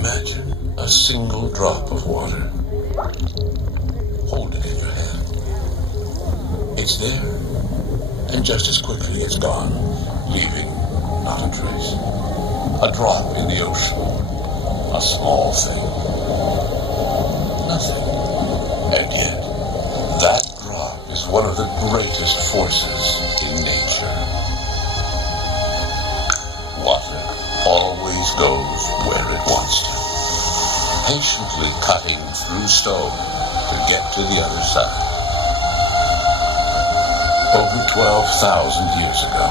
Imagine a single drop of water. Hold it in your hand. It's there, and just as quickly it's gone, leaving not a trace. A drop in the ocean, a small thing. Nothing. And yet, that drop is one of the greatest forces in nature. Water always goes where it wants to, patiently cutting through stone to get to the other side. Over 12,000 years ago,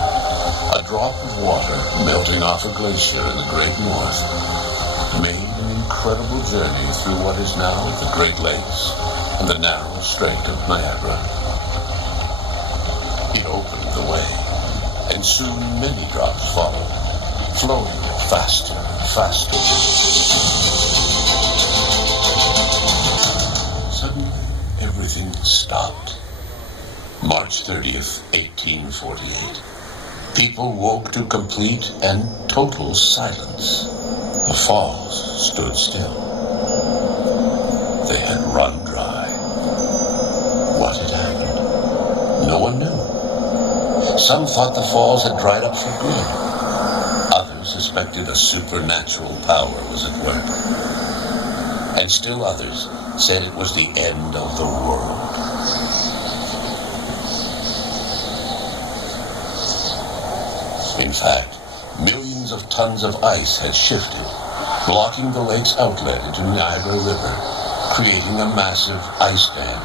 a drop of water melting off a glacier in the Great North made an incredible journey through what is now the Great Lakes and the narrow Strait of Niagara. It opened the way, and soon many drops followed, flowing faster and faster. Suddenly, everything stopped. March 30th, 1848. People woke to complete and total silence. The falls stood still. They had run dry. What had happened? No one knew. Some thought the falls had dried up for good. Others suspected a supernatural power was at work. And still others said it was the end of the world. In fact, millions of tons of ice had shifted, blocking the lake's outlet into Niagara River, creating a massive ice dam.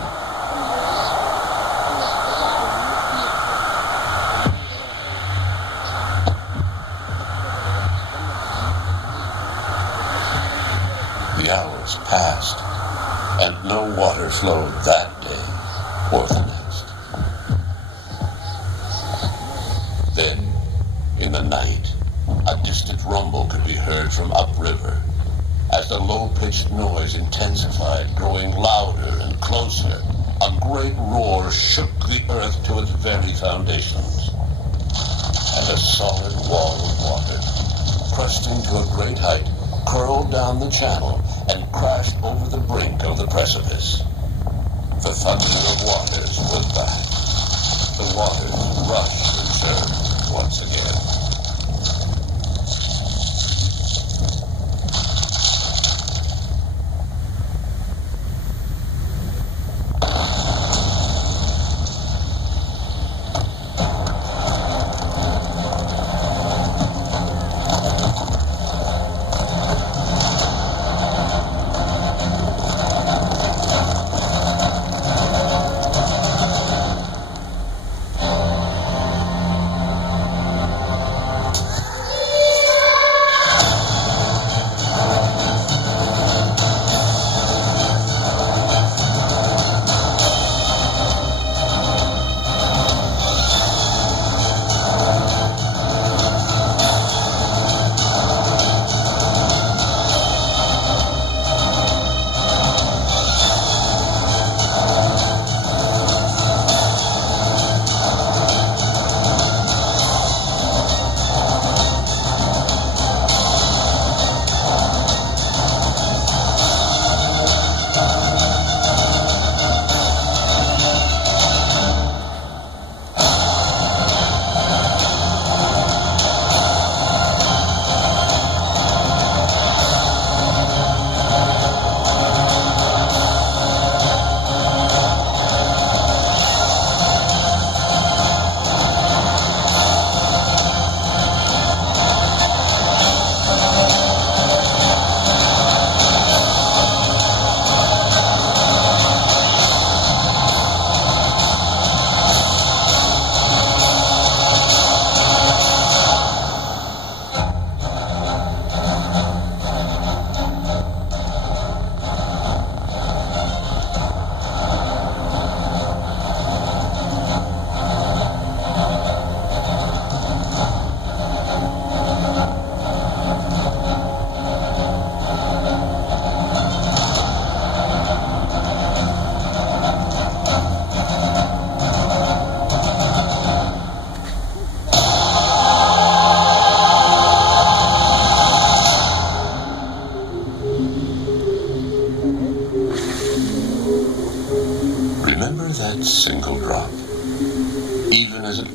The hours passed, and no water flowed that day or the next. Then, in the night, a distant rumble could be heard from upriver. As the low-pitched noise intensified, growing louder and closer, a great roar shook the earth to its very foundations. And a solid wall of water, cresting to a great height, curled down the channel and crashed over the brink of the precipice. The thunder of waters was back. The waters rushed and surged once again.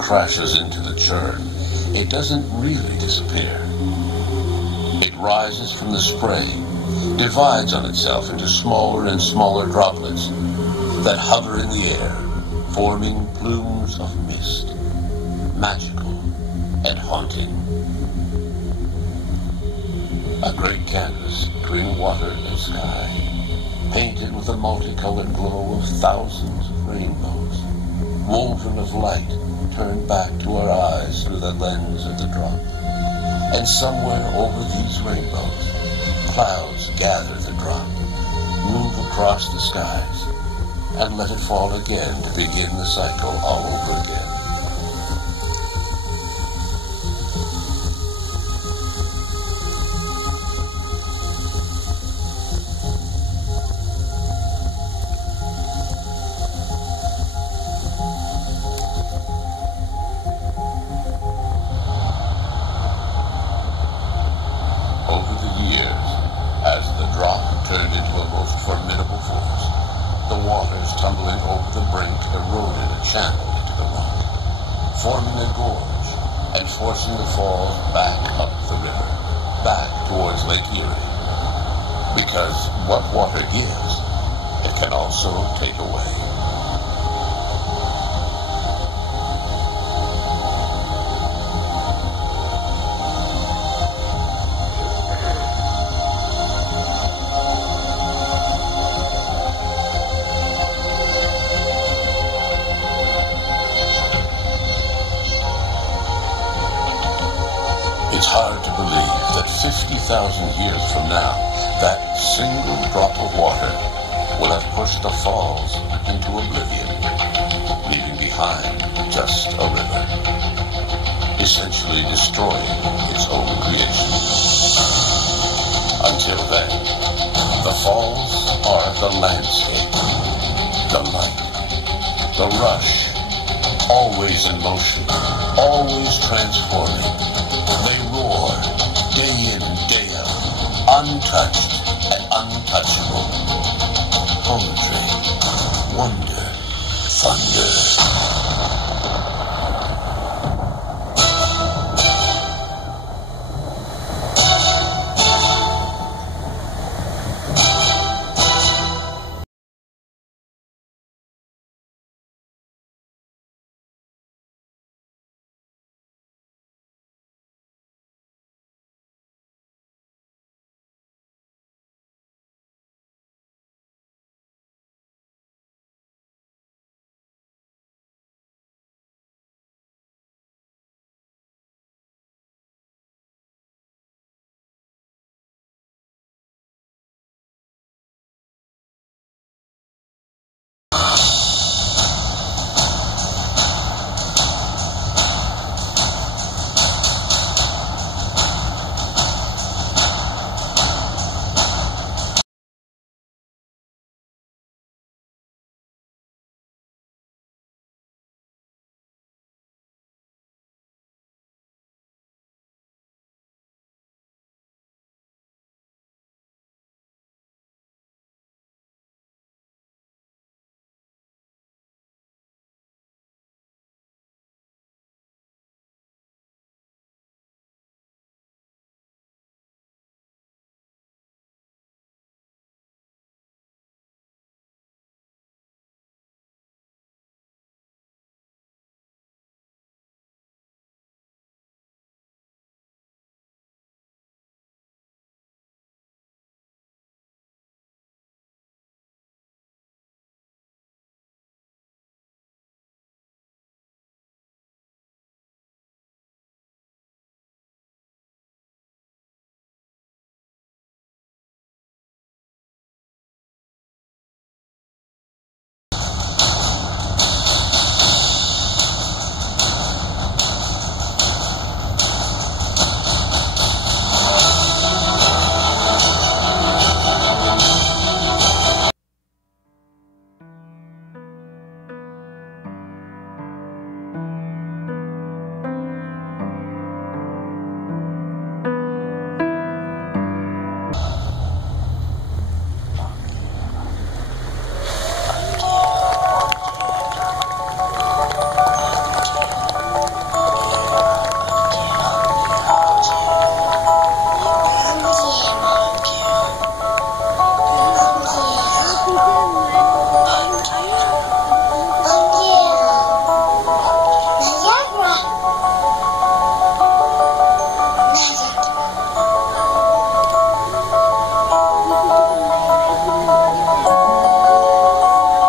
crashes into the churn, it doesn't really disappear. It rises from the spray, divides on itself into smaller and smaller droplets that hover in the air, forming plumes of mist, magical and haunting. A great canvas between water and sky, painted with a multicolored glow of thousands of rainbows, woven of light turned back to our eyes through the lens of the drop. And somewhere over these rainbows, clouds gather the drop, move across the skies, and let it fall again to begin the cycle all over again. Over the years, as the drop turned into a most formidable force, the waters tumbling over the brink eroded a channel into the rock, forming a gorge and forcing the falls back up the river, back towards Lake Erie. Because what water gives, it can also take away. It's hard to believe that 50,000 years from now, that single drop of water will have pushed the falls into oblivion, leaving behind just a river, essentially destroying its own creation. Until then, the falls are the landscape, the light, the rush, always in motion, always transforming. They roar, day in and day out, untouched,